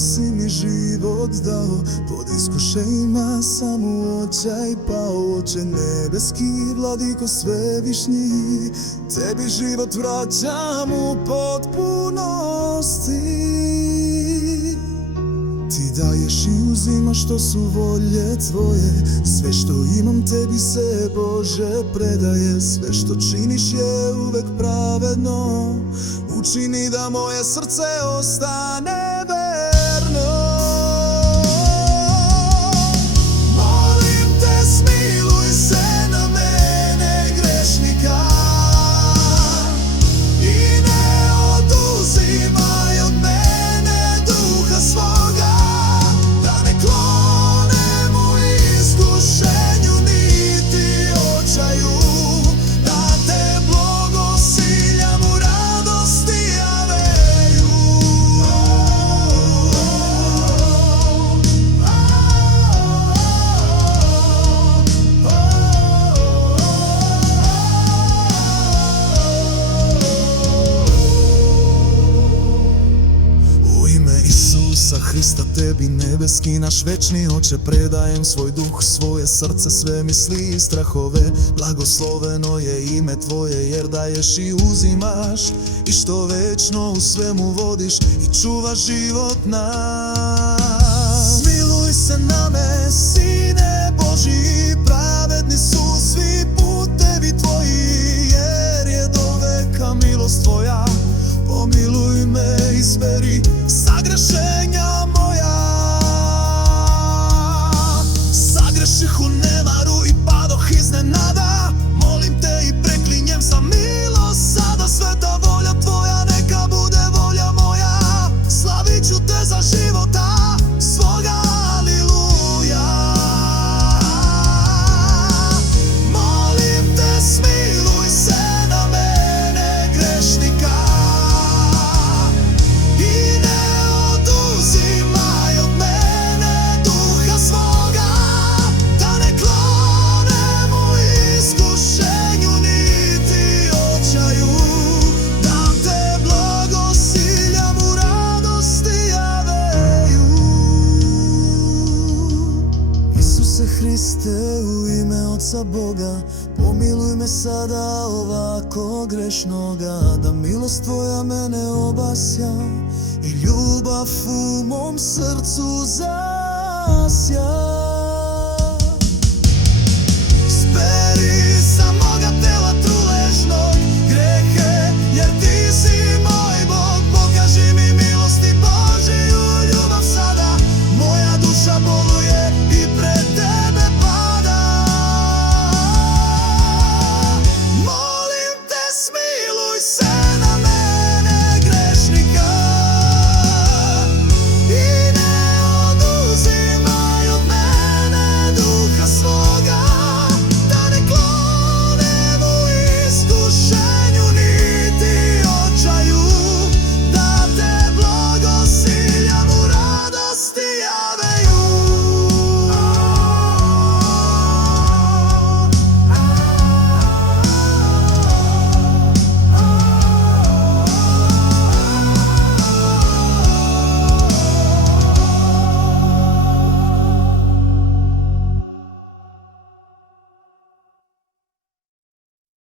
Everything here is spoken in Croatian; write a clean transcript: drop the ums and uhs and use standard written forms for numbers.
si mi život dao, pod iskušenjima sam u očaj pao. Oče nebeski, vladiko svevišnji, tebi život vraćam u potpunosti. Ti daješ i uzimaš, što su volje tvoje, sve što imam tebi se, Bože, predaje. Sve što činiš je uvek pravedno, učini da moje srce ostane verno. Molim te, smiluj se na mene grešnika i ne oduzimaj od mene duha svoga, da ne klonem u iskušenju niti očaju, da te blagosiljam u radosti aveju. U ime Isusa Hrista, tebi nebeski naš večni Oče, predajem svoj duh, svoje srce, sve misli i strahove. Blagosloveno je ime tvoje, jer daješ i uzimaš, i što večno u svemu vodiš i čuvaš život nas. Smiluj se na me, Sine Božji, pravedni su svi putevi tvoji, jer je do veka milost tvoja. Pomiluj me, izberi sagrešenja moja. Sagreših u nemaru i padoh iznenada, molim te i preklinjem za milost sada. Sveta volja tvoja neka bude volja moja, slavit ću te za života svoga, aliluja. Molim te, smiluj se na mene grešnika i ne oduzimaj od mene duha svoga, da ne klonem u iskušenju niti očaju, da te blagosiljam u radosti aveju. Isuse Hriste, u ime Oca Boga, pomiluj me sada ovako grešnoga, da milost tvoja mene obasja i ljubav u mom srcu zasja.